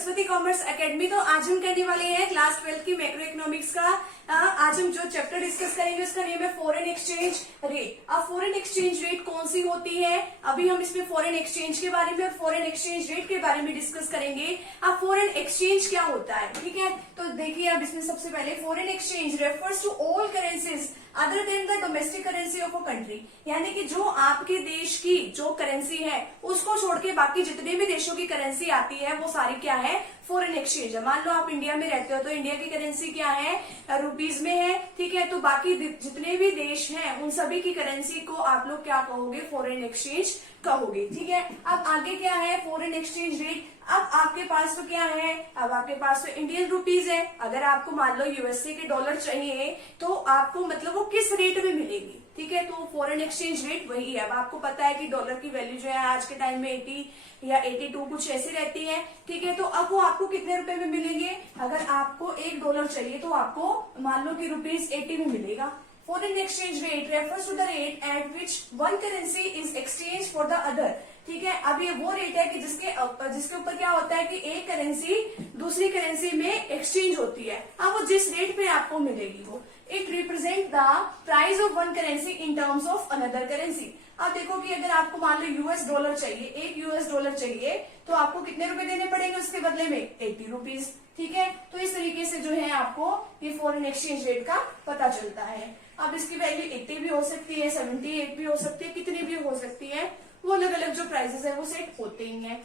Saraswati commerce academy. तो आज हम करने वाले हैं क्लास 12 की मैक्रो इकोनॉमिक्स का। आज हम जो चैप्टर डिस्कस करेंगे उसका नेम है फॉरेन एक्सचेंज रेट। अब फॉरेन एक्सचेंज रेट कौन सी होती है, अभी हम इसमें फॉरेन एक्सचेंज के बारे में और फॉरेन एक्सचेंज रेट के बारे में डिस्कस करेंगे। अब फॉरेन एक्सचेंज क्या होता है, ठीक है। तो देखिए अब इसमें सबसे पहले foreign exchange refers to all currencies other than the domestic currency of a country, यानी कि जो आपके देश की जो करेंसी है उसको छोड़ के बाकी जितने भी देशों की करेंसी आती है वो सारी क्या है, फॉरेन एक्सचेंज है। मान लो आप इंडिया में रहते हो तो इंडिया की करेंसी क्या है, रुपीज में है, ठीक है। तो बाकी जितने भी देश हैं उन सभी की करेंसी को आप लोग क्या कहोगे, फॉरेन एक्सचेंज कहोगे, ठीक है। अब आगे क्या है, फॉरेन एक्सचेंज रेट। अब आपके पास तो क्या है, अब आपके पास तो इंडियन रुपीज है। अगर आपको मान लो यूएसए के डॉलर चाहिए तो आपको मतलब वो किस रेट में मिलेगी, ठीक है। तो फॉरेन एक्सचेंज रेट वही है। अब आपको पता है कि डॉलर की वैल्यू जो है आज के टाइम में 80 या 82 कुछ ऐसी रहती है, ठीक है। तो अब वो आपको कितने रुपए में मिलेंगे, अगर आपको $1 चाहिए तो आपको मान लो कि ₹80 में मिलेगा। Foreign exchange rate refers to the rate at which one currency is exchanged for the other, ठीक है। अब ये वो रेट है कि जिसके ऊपर क्या होता है कि एक करेंसी दूसरी करेंसी में एक्सचेंज होती है। अब वो जिस रेट पे आपको मिलेगी वो it represent the price of one currency in terms of another currency. अब देखो कि अगर आपको मान लो $1 चाहिए, $1 चाहिए तो आपको कितने रुपए देने पड़ेंगे उसके बदले में, 80 रुपीज, ठीक है। तो इस तरीके से जो है आपको ये फॉरेन एक्सचेंज रेट का पता चलता है। अब इसकी वैल्यू 80 भी हो सकती है, 78 भी हो सकती है, कितनी भी हो सकती है, वो अलग अलग जो प्राइसेस है वो सेट होते ही हैं।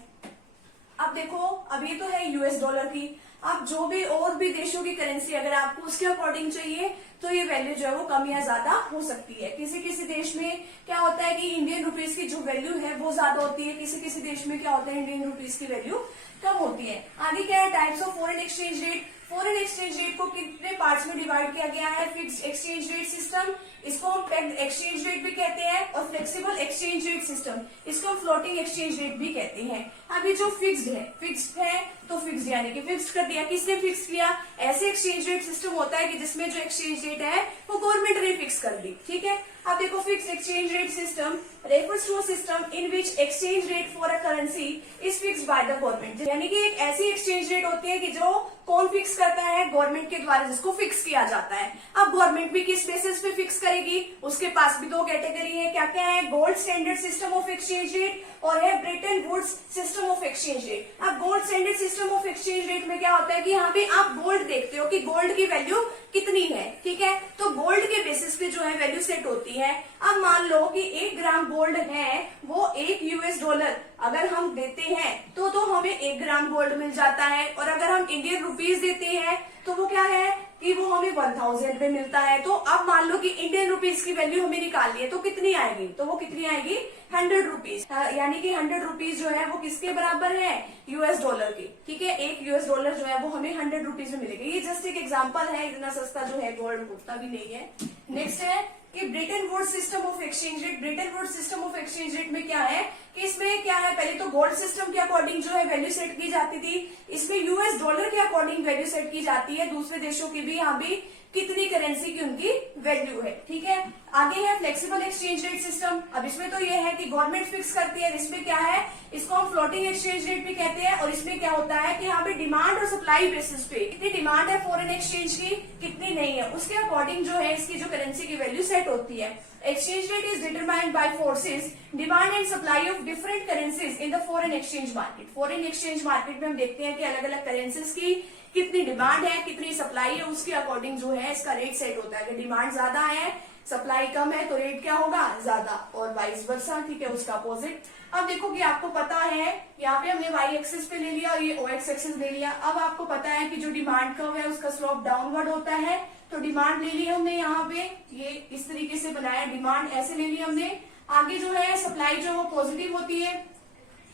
अब देखो अब ये तो है $, की। अब जो भी और भी देशों की करेंसी अगर आपको उसके अकॉर्डिंग चाहिए तो ये वैल्यू जो है वो कम या ज्यादा हो सकती है। किसी किसी देश में क्या होता है कि इंडियन रुपीज की जो वैल्यू है वो ज्यादा होती है, किसी किसी देश में क्या होता है इंडियन रुपीज की वैल्यू कम होती है। आगे क्या है, types of foreign exchange rate. Foreign exchange rate को कितने पार्ट्स में डिवाइड किया गया है, फिक्स्ड एक्सचेंज रेट सिस्टम, इसको हम पेग्ड एक्सचेंज रेट भी कहते हैं, और फ्लेक्सिबल एक्सचेंज रेट सिस्टम, इसको हम फ्लोटिंग एक्सचेंज रेट भी कहते हैं। अभी जो फिक्स्ड है तो फिक्स्ड यानी कि फिक्स्ड कर दिया, किसने फिक्स किया, ऐसे एक्सचेंज रेट सिस्टम होता है कि जिसमें जो एक्सचेंज रेट है वो गवर्नमेंट ने फिक्स कर दी, ठीक है। अब देखो fixed exchange rate system refers to a system in which exchange rate for a currency is fixed by the government, यानी कि एक ऐसी एक्सचेंज रेट होती है कि जो कौन फिक्स करता है, गवर्नमेंट के द्वारा जिसको फिक्स किया जाता है। अब गवर्नमेंट भी किस बेसिस पे फिक्स करेगी, उसके पास भी दो कैटेगरी है, क्या क्या है, gold standard system of exchange rate और है Bretton Woods system of exchange rate. अब gold standard system of exchange rate में क्या होता है कि यहाँ पे आप गोल्ड देखते हो कि गोल्ड की वैल्यू कितनी है, ठीक है। तो गोल्ड के बेसिस पे जो है वैल्यू सेट होती है। अब मान लो कि 1 ग्राम गोल्ड है वो $1 अगर हम देते हैं तो हमें 1 ग्राम गोल्ड मिल जाता है, और अगर हम इंडियन रुपीज देते हैं तो वो क्या है कि वो हमें 1000 में मिलता है। तो अब मान लो कि इंडियन रुपीज की वैल्यू हमें निकालनी है तो कितनी आएगी, तो वो कितनी आएगी, 100 रुपीज, यानी कि 100 रुपीज जो है वो किसके बराबर है, $, की, ठीक है। $1 जो है वो हमें 100 रुपीज में मिलेगा। ये जस्ट एक एग्जांपल है, इतना सस्ता जो है गोल्ड होता भी नहीं है। नेक्स्ट है कि Bretton Woods system of exchange rate. Bretton Woods system of exchange rate में क्या है कि इसमें क्या है, पहले तो गोल्ड सिस्टम के अकॉर्डिंग जो है वैल्यू सेट की जाती थी, इसमें $, के अकॉर्डिंग वैल्यू सेट की जाती है। दूसरे देशों की भी यहाँ भी कितनी करेंसी की उनकी वैल्यू है, ठीक है। आगे है फ्लेक्सिबल एक्सचेंज रेट सिस्टम। अब इसमें तो ये है कि गवर्नमेंट फिक्स करती है, इसमें क्या है, इसको हम फ्लोटिंग एक्सचेंज रेट भी कहते हैं। और इसमें क्या होता है कि यहाँ पे डिमांड और सप्लाई बेसिस पे कितनी डिमांड है फॉरेन एक्सचेंज की, कितनी नहीं है, उसके अकॉर्डिंग जो है इसकी जो करेंसी की वैल्यू सेट होती है। Exchange rate is determined by forces, demand and supply of different currencies in the foreign exchange market. Foreign exchange market में हम देखते हैं कि अलग अलग करेंसीज की कितनी डिमांड है, कितनी सप्लाई है, उसके अकॉर्डिंग जो है इसका रेट सेट होता है। अगर डिमांड ज्यादा है, सप्लाई कम है तो रेट क्या होगा, ज्यादा, और वाइस वर्सा, ठीक है, उसका अपोजिट। अब देखो कि आपको पता है यहाँ पे हमने y एक्सिस पे ले लिया और ये OX एक्सिस ले लिया। अब आपको पता है कि जो डिमांड कर्व है उसका स्लोप डाउनवर्ड होता है, तो डिमांड ले ली हमने यहाँ पे, ये इस तरीके से बनाया, डिमांड ऐसे ले ली हमने। आगे जो है सप्लाई जो वो पॉजिटिव होती है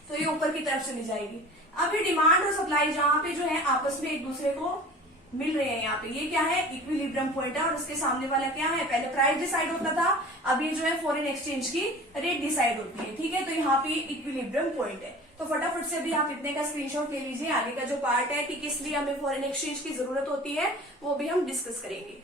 तो ये ऊपर की तरफ चली जाएगी। अब ये डिमांड और सप्लाई जहाँ पे जो है आपस में एक दूसरे को मिल रहे हैं, यहाँ पे ये क्या है, इक्विलिब्रियम पॉइंट है, और उसके सामने वाला क्या है, पहले प्राइस डिसाइड होता था, अब ये जो है फॉरेन एक्सचेंज की रेट डिसाइड होती है, ठीक है। तो यहाँ पे इक्विलिब्रियम पॉइंट है। तो फटाफट से भी आप इतने का स्क्रीनशॉट ले लीजिए। आगे का जो पार्ट है कि किस लिए हमें फॉरेन एक्सचेंज की जरूरत होती है वो भी हम डिस्कस करेंगे।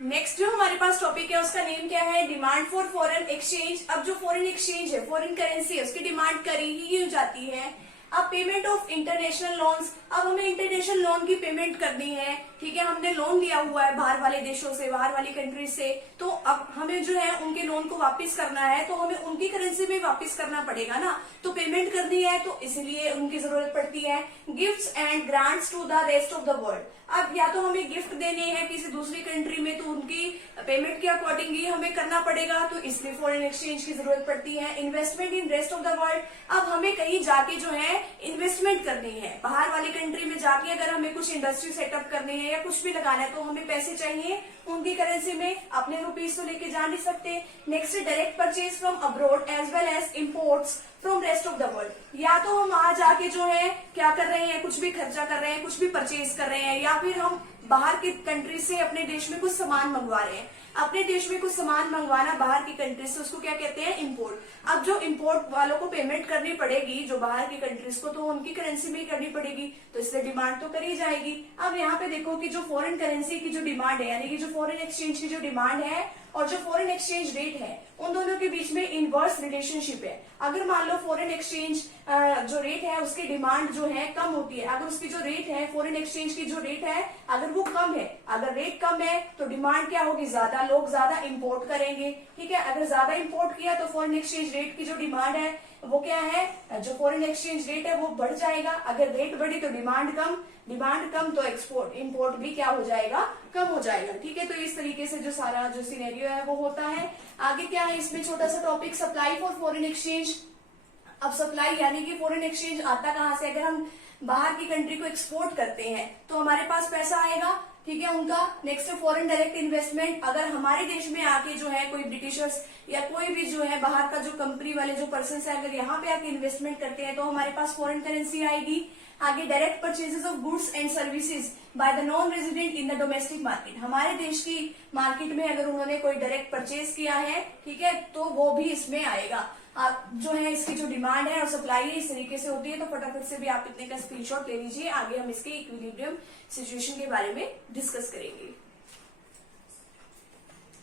नेक्स्ट जो हमारे पास टॉपिक है उसका नेम क्या है, डिमांड फॉर फॉरेन एक्सचेंज। अब जो फॉरेन एक्सचेंज है, फॉरेन करेंसी है, उसकी डिमांड करी ही हो जाती है। अब पेमेंट ऑफ इंटरनेशनल लोन्स, अब हमें इंटरनेशनल लोन की पेमेंट करनी है, ठीक है, हमने लोन लिया हुआ है बाहर वाले देशों से, बाहर वाली कंट्री से, तो अब हमें जो है उनके लोन को वापस करना है, तो हमें उनकी करेंसी में वापस करना पड़ेगा ना, तो पेमेंट करनी है, तो इसलिए उनकी जरूरत पड़ती है। Gifts and grants to the rest of the world, अब या तो हमें गिफ्ट देने हैं किसी दूसरी कंट्री में, तो उनकी पेमेंट के अकॉर्डिंग ही हमें करना पड़ेगा, तो इसलिए फॉरेन एक्सचेंज की जरूरत पड़ती है। Investment in rest of the world, अब हमें कहीं जाके जो है इन्वेस्टमेंट करनी है, बाहर वाली कंट्री में जाके अगर हमें कुछ इंडस्ट्री सेटअप करनी है या कुछ भी लगाना है, तो हमें पैसे चाहिए उनकी करेंसी में, अपने रुपीज तो लेके जा नहीं सकते। Next, direct purchase from abroad as well as imports from rest of the world, या तो हम वहां जाके जो है क्या कर रहे हैं, कुछ भी खर्चा कर रहे हैं, कुछ भी परचेज कर रहे हैं, या फिर हम बाहर की कंट्री से अपने देश में कुछ सामान मंगवा रहे हैं। अपने देश में कुछ सामान मंगवाना बाहर की कंट्री से, उसको क्या कहते हैं, इम्पोर्ट। अब जो इम्पोर्ट वालों को पेमेंट करनी पड़ेगी, जो बाहर की कंट्रीज को, तो उनकी करेंसी में ही करनी पड़ेगी, तो इससे डिमांड तो करी जाएगी। अब यहाँ पे देखो कि जो फॉरेन करेंसी की जो डिमांड है, यानी कि जो फॉरेन एक्सचेंज की जो डिमांड है और जो फॉरेन एक्सचेंज रेट है, उन दोनों के बीच में इनवर्स रिलेशनशिप है। अगर मान लो फॉरेन एक्सचेंज जो रेट है उसकी डिमांड जो है कम होती है, अगर उसकी जो रेट है फॉरेन एक्सचेंज की जो रेट है अगर वो कम है, अगर रेट कम है तो डिमांड क्या होगी, ज्यादा, लोग ज्यादा इंपोर्ट करेंगे, ठीक है। अगर ज्यादा इंपोर्ट किया तो फॉरेन एक्सचेंज रेट की जो डिमांड है वो क्या है, जो फॉरेन एक्सचेंज रेट है वो बढ़ जाएगा। अगर रेट बढ़ी तो डिमांड कम तो एक्सपोर्ट इंपोर्ट भी क्या हो जाएगा, कम हो जाएगा, ठीक है। तो इस तरीके से जो सारा जो सिनेरियो है वो होता है। आगे क्या है इसमें छोटा सा topic, supply for foreign exchange. अब सप्लाई यानी कि फॉरेन एक्सचेंज आता कहाँ से, अगर हम बाहर की कंट्री को एक्सपोर्ट करते हैं तो हमारे पास पैसा आएगा, ठीक है, उनका। नेक्स्ट फॉरेन डायरेक्ट इन्वेस्टमेंट, अगर हमारे देश में आके जो है कोई ब्रिटिशर्स या कोई भी जो है बाहर का जो कंपनी वाले जो पर्सन है, अगर यहाँ पे आके इन्वेस्टमेंट करते हैं तो हमारे पास फॉरेन करेंसी आएगी। आगे direct purchases of goods and services by the non resident in the domestic market, हमारे देश की मार्केट में अगर उन्होंने कोई डायरेक्ट परचेज किया है, ठीक है, तो वो भी इसमें आएगा। जो है इसकी जो डिमांड है और सप्लाई है इस तरीके से होती है। तो फटाफट से भी आप इतने का स्क्रीनशॉट ले लीजिए, आगे हम इसके इक्विलिब्रियम सिचुएशन के बारे में डिस्कस करेंगे।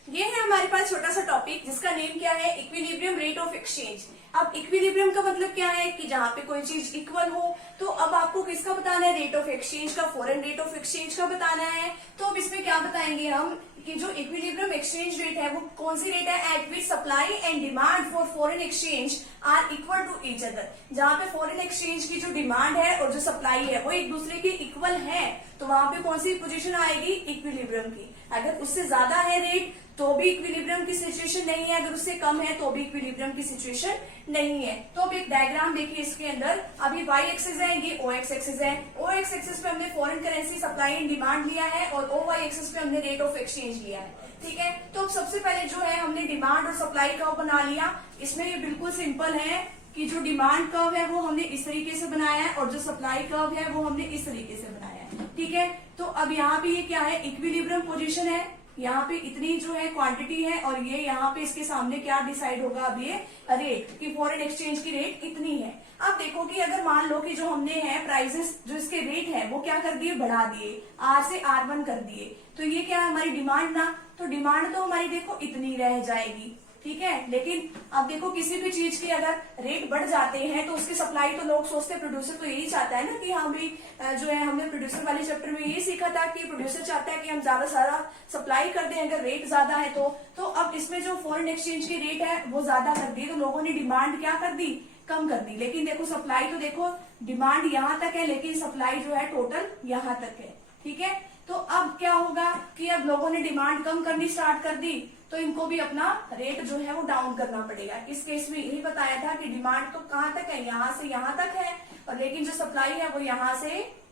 ये है हमारे पास छोटा सा टॉपिक जिसका नेम क्या है, इक्विलिब्रियम रेट ऑफ एक्सचेंज। अब इक्विलिब्रियम का मतलब क्या है कि जहां पे कोई चीज इक्वल हो, तो अब आपको किसका बताना है, रेट ऑफ एक्सचेंज का, फॉरेन रेट ऑफ एक्सचेंज का बताना है। तो अब इसमें क्या बताएंगे हम कि जो इक्विलिब्रियम एक्सचेंज रेट है वो कौन सी रेट है, at which supply and demand for foreign exchange are equal to each other, जहां पे फॉरेन एक्सचेंज की जो डिमांड है और जो सप्लाई है वो एक दूसरे के इक्वल है, तो वहां पे कौन सी पोजीशन आएगी, इक्विलिब्रियम की। अगर उससे ज्यादा है रेट तो भी इक्विलिब्रियम की सिचुएशन नहीं है, अगर उससे कम है तो भी इक्विलिब्रियम की सिचुएशन नहीं है। तो अब एक डायग्राम देखिए इसके अंदर, अभी वाई एक्सिस है, ये ओ एक्स एक्सिस है। ओ एक्स एक्सिस पे हमने foreign currency supply and demand लिया है और ओ वाई एक्सिस पे हमने रेट ऑफ एक्सचेंज लिया है, ठीक है। तो अब सबसे पहले जो है हमने डिमांड और सप्लाई कर्व बना लिया। इसमें ये बिल्कुल सिंपल है कि जो डिमांड कर्व है वो हमने इस तरीके से बनाया है और जो सप्लाई कर्व है वो हमने इस तरीके से बनाया है, ठीक है। तो अब यहाँ पे ये क्या है, इक्विलिब्रियम पोजीशन है, यहाँ पे इतनी जो है क्वांटिटी है और ये यहाँ पे इसके सामने क्या डिसाइड होगा, अब ये रेट कि फॉरेन एक्सचेंज की रेट इतनी है। अब देखो कि अगर मान लो कि जो हमने है प्राइसेस जो इसके रेट है वो क्या कर दिए, बढ़ा दिए, आर से R1 कर दिए, तो ये क्या है हमारी डिमांड ना, तो डिमांड तो हमारी देखो इतनी रह जाएगी, ठीक है। लेकिन अब देखो किसी भी चीज की अगर रेट बढ़ जाते हैं तो उसकी सप्लाई तो लोग सोचते हैं, प्रोड्यूसर तो यही चाहता है ना कि हम भी जो है, हमने प्रोड्यूसर वाले चैप्टर में यही सीखा था कि प्रोड्यूसर चाहता है कि हम ज्यादा सारा सप्लाई कर दें अगर रेट ज्यादा है तो अब इसमें जो फॉरेन एक्सचेंज की रेट है वो ज्यादा कर दी, तो लोगों ने डिमांड क्या कर दी, कम कर दी। लेकिन देखो सप्लाई तो देखो डिमांड यहाँ तक है लेकिन सप्लाई जो है टोटल यहाँ तक है, ठीक है। तो अब क्या होगा कि अब लोगों ने डिमांड कम करनी स्टार्ट कर दी तो इनको भी अपना रेट जो है वो डाउन करना पड़ेगा। इस केस में यही बताया था कि डिमांड तो कहाँ तक है, यहाँ से यहाँ तक है, और लेकिन जो सप्लाई है वो यहाँ से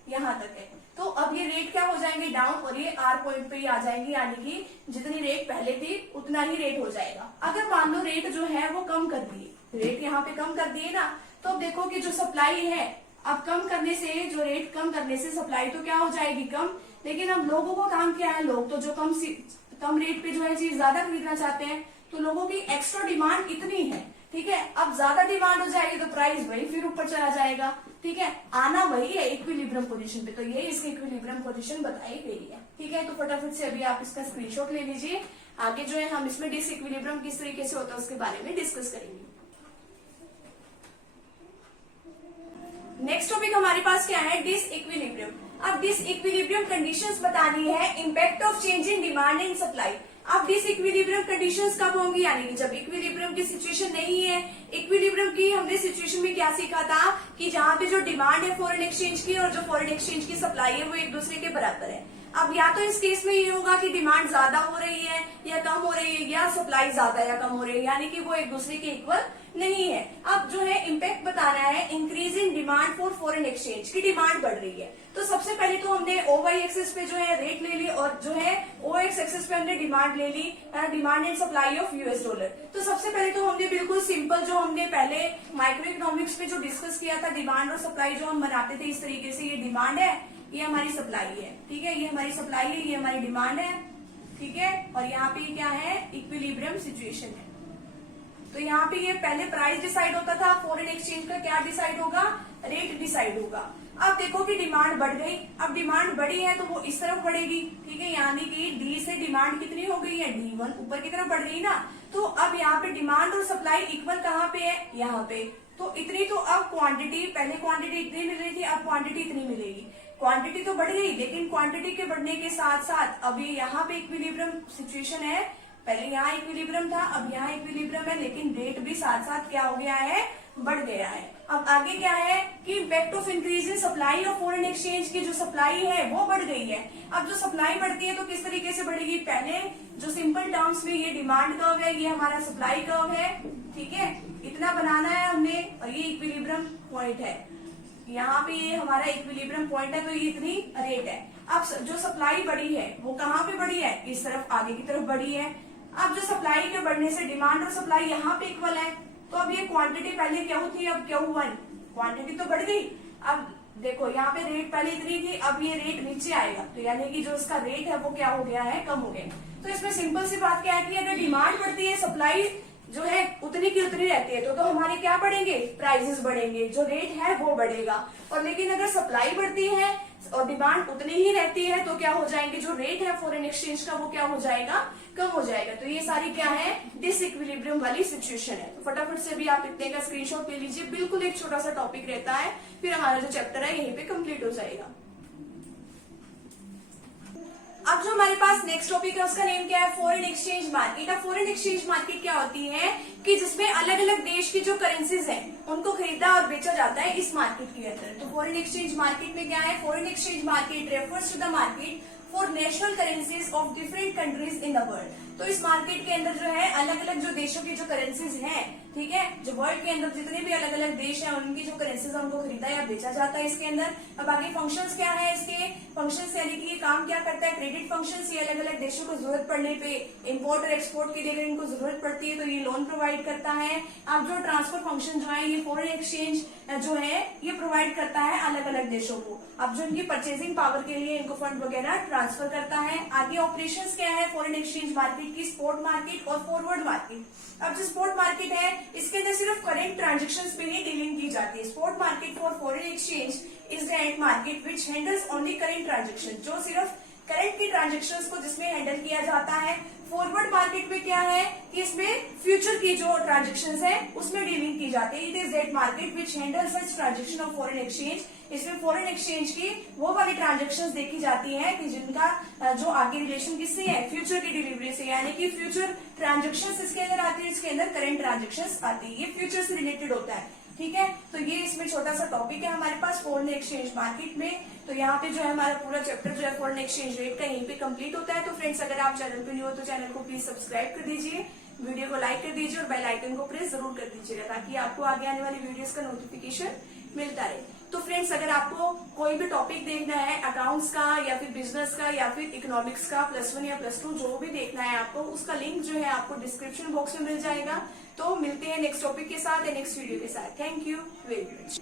यहाँ तक है। तो अब ये रेट क्या हो जाएंगे, डाउन, और ये R पॉइंट पे ही आ जाएंगे, यानी कि जितनी रेट पहले थी उतना ही रेट हो जाएगा। अगर मान लो रेट जो है वो कम कर दिए, रेट यहाँ पे कम कर दिए ना, तो अब देखो कि जो सप्लाई है अब कम करने से, जो रेट कम करने से सप्लाई तो क्या हो जाएगी, कम। लेकिन अब लोगों को काम क्या है, लोग तो जो कम रेट पे जो है चीज ज्यादा खरीदना चाहते हैं, तो लोगों की एक्स्ट्रा डिमांड इतनी है, ठीक है। अब ज्यादा डिमांड हो जाएगी तो प्राइस वही फिर ऊपर चला जाएगा, ठीक है, आना वही है इक्विलिब्रियम पोजीशन पे, तो ये इसकी इक्विलिब्रियम पोजीशन बताई गई है। ठीक है, तो फटाफट से अभी आप इसका स्क्रीनशॉट ले लीजिए। आगे जो है हम इसमें डिसइक्विलिब्रियम किस तरीके से होता है उसके बारे में डिस्कस करेंगे। नेक्स्ट टॉपिक हमारे पास क्या है, डिसइक्विलिब्रियम। अब डिसइक्विलिब्रियम कंडीशंस बतानी है, impact of change in demand and supply. अब डिसइक्विलिब्रियम कंडीशंस कब होंगी, यानी कि जब इक्विलिब्रियम की सिचुएशन नहीं है। इक्विलिब्रियम की हमने सिचुएशन में क्या सीखा था कि जहां पे जो डिमांड है फॉरेन एक्सचेंज की और जो फॉरेन एक्सचेंज की सप्लाई है वो एक दूसरे के बराबर है। अब या तो इस केस में ये होगा कि डिमांड ज्यादा हो रही है या कम हो रही है, या सप्लाई ज्यादा या कम हो रही है, यानी कि वो एक दूसरे के इक्वल नहीं है। अब जो है इम्पैक्ट बताना है, increase in demand for foreign exchange की डिमांड बढ़ रही है। तो सबसे पहले तो हमने OY एक्सेस पे जो है रेट ले ली और जो है OX एक्सेस पे हमने डिमांड ले ली, demand and supply of US dollar. तो सबसे पहले तो हमने बिल्कुल सिंपल जो हमने पहले माइक्रो इकोनॉमिक्स में जो डिस्कस किया था, डिमांड और सप्लाई जो हम बनाते थे इस तरीके से, ये डिमांड है, ये हमारी सप्लाई है। ठीक है, ये हमारी सप्लाई है, ये हमारी डिमांड है। ठीक है, और यहाँ पे क्या है, इक्विलिब्रियम सिचुएशन है। तो यहाँ पे ये पहले प्राइस डिसाइड होता था, फॉरेन एक्सचेंज का क्या डिसाइड होगा, रेट डिसाइड होगा। अब देखो कि डिमांड बढ़ गई, अब डिमांड बढ़ी है तो वो इस तरफ बढ़ेगी। ठीक है, यानी कि डी से डिमांड कितनी हो गई है, D1 ऊपर की तरफ बढ़ गई ना। तो अब यहाँ पे डिमांड और सप्लाई इक्वल कहाँ पे है, यहाँ पे। तो इतनी तो अब क्वांटिटी, पहले क्वांटिटी इतनी मिल रही थी, अब क्वांटिटी इतनी मिलेगी। क्वांटिटी तो बढ़ गई, लेकिन क्वांटिटी के बढ़ने के साथ साथ अभी यहाँ पे इक्विलिब्रियम सिचुएशन है। पहले यहाँ इक्विलिब्रियम था, अब यहाँ इक्विलिब्रियम है, लेकिन रेट भी साथ साथ क्या हो गया है, बढ़ गया है। अब आगे क्या है कि impact of increase in supply of foreign exchange की जो सप्लाई है वो बढ़ गई है। अब जो सप्लाई बढ़ती है तो किस तरीके से बढ़ेगी, पहले जो सिंपल टर्म्स में ये डिमांड कर्व है, ये हमारा सप्लाई कर्व है। ठीक है, इतना बनाना है हमने, और ये इक्विलिब्रियम पॉइंट है, यहाँ पे ये हमारा इक्विलिब्रियम पॉइंट है, तो ये इतनी रेट है। अब जो सप्लाई बढ़ी है वो कहाँ पे बढ़ी है, इस तरफ आगे की तरफ बढ़ी है। अब जो सप्लाई के बढ़ने से डिमांड और सप्लाई यहाँ पे इक्वल है, तो अब ये क्वांटिटी पहले क्या थी, अब Q1, क्वांटिटी तो बढ़ गई। अब देखो यहाँ पे रेट पहले इतनी थी, अब ये रेट नीचे आएगा, तो यानी कि जो इसका रेट है वो क्या हो गया है, कम हो गया। तो इसमें सिंपल सी बात क्या है कि अगर डिमांड बढ़ती है, सप्लाई जो है उतनी की उतनी रहती है, तो हमारे क्या बढ़ेंगे, प्राइसेस बढ़ेंगे, जो रेट है वो बढ़ेगा। और लेकिन अगर सप्लाई बढ़ती है और डिमांड उतनी ही रहती है, तो क्या हो जाएंगे, जो रेट है फॉरेन एक्सचेंज का वो क्या हो जाएगा, कम हो जाएगा। तो ये सारी क्या है, डिसइक्विलिब्रियम वाली सिचुएशन है। तो फटाफट से भी आप इतने का स्क्रीनशॉट ले लीजिए, बिल्कुल एक छोटा सा टॉपिक रहता है, फिर हमारा जो चैप्टर है यहीं पे कंप्लीट हो जाएगा। अब जो हमारे पास नेक्स्ट टॉपिक है उसका नेम क्या है, फॉरेन एक्सचेंज मार्केट। अब फॉरेन एक्सचेंज मार्केट क्या होती है कि जिसमें अलग अलग देश की जो करेंसीज हैं उनको खरीदा और बेचा जाता है इस मार्केट के अंदर। तो फॉरेन एक्सचेंज मार्केट में क्या है, foreign exchange market refers to the market for national currencies of different countries in the world. तो इस मार्केट के अंदर जो है अलग अलग जो देशों की जो करेंसीज हैं, ठीक है, जो वर्ल्ड के अंदर जितने भी अलग अलग देश हैं उनकी जो करेंसीज है उनको खरीदा या बेचा जाता है इसके अंदर। अब आगे फंक्शंस क्या है इसके, फंक्शंस यानी कि ये काम क्या करता है, क्रेडिट फंक्शंस। ये अलग अलग देशों को जरूरत पड़ने पे इम्पोर्ट और एक्सपोर्ट के लिए अगर इनको जरूरत पड़ती है तो ये लोन प्रोवाइड करता है। अब जो ट्रांसफर फंक्शन जो है, ये फॉरेन एक्सचेंज जो है ये प्रोवाइड करता है अलग अलग देशों को। अब जो इनकी परचेजिंग पावर के लिए इनको फंड वगैरह ट्रांसफर करता है। आगे ऑपरेशंस क्या है फॉरेन एक्सचेंज मार्केट की, स्पॉट मार्केट और फॉरवर्ड मार्केट। अब जो स्पॉट मार्केट है इसके अंदर सिर्फ करेंट ट्रांजेक्शंस पे ही डीलिंग की जाती है। Spot market for foreign exchange is the market which handles only current transaction, जो सिर्फ करंट की ट्रांजेक्शंस को जिसमें हैंडल किया जाता है। फॉरवर्ड मार्केट में क्या है कि इसमें फ्यूचर की जो ट्रांजेक्शंस है उसमें डीलिंग की जाती है। It is that market which handle such transaction of foreign exchange. इसमें फॉरेन एक्सचेंज की वो वाली ट्रांजेक्शंस देखी जाती है कि जिनका जो आगे रिलेशन किससे है, फ्यूचर की डिलीवरी से, यानी कि फ्यूचर ट्रांजेक्शंस इसके अंदर आती है, इसके अंदर करंट ट्रांजेक्शंस आती है। ये फ्यूचर से रिलेटेड होता है, ठीक है। तो ये इसमें छोटा सा टॉपिक है हमारे पास फॉरेन एक्सचेंज मार्केट में। तो यहाँ पे जो है हमारा पूरा चैप्टर जो है फॉरेन एक्सचेंज रेट का यहीं पे कंप्लीट होता है। तो फ्रेंड्स अगर आप चैनल पे न्यू हो तो चैनल को प्लीज सब्सक्राइब कर दीजिए, वीडियो को लाइक कर दीजिए और बेल आइकन को प्रेस जरूर कर दीजिएगा ताकि आपको आगे आने वाली वीडियोस का नोटिफिकेशन मिलता रहे। तो फ्रेंड्स अगर आपको कोई भी टॉपिक देखना है अकाउंट्स का या फिर बिजनेस का या फिर इकोनॉमिक्स का +1 या +2 जो भी देखना है आपको, उसका लिंक जो है आपको डिस्क्रिप्शन बॉक्स में मिल जाएगा। तो मिलते हैं नेक्स्ट टॉपिक के साथ या नेक्स्ट वीडियो के साथ। Thank you very much.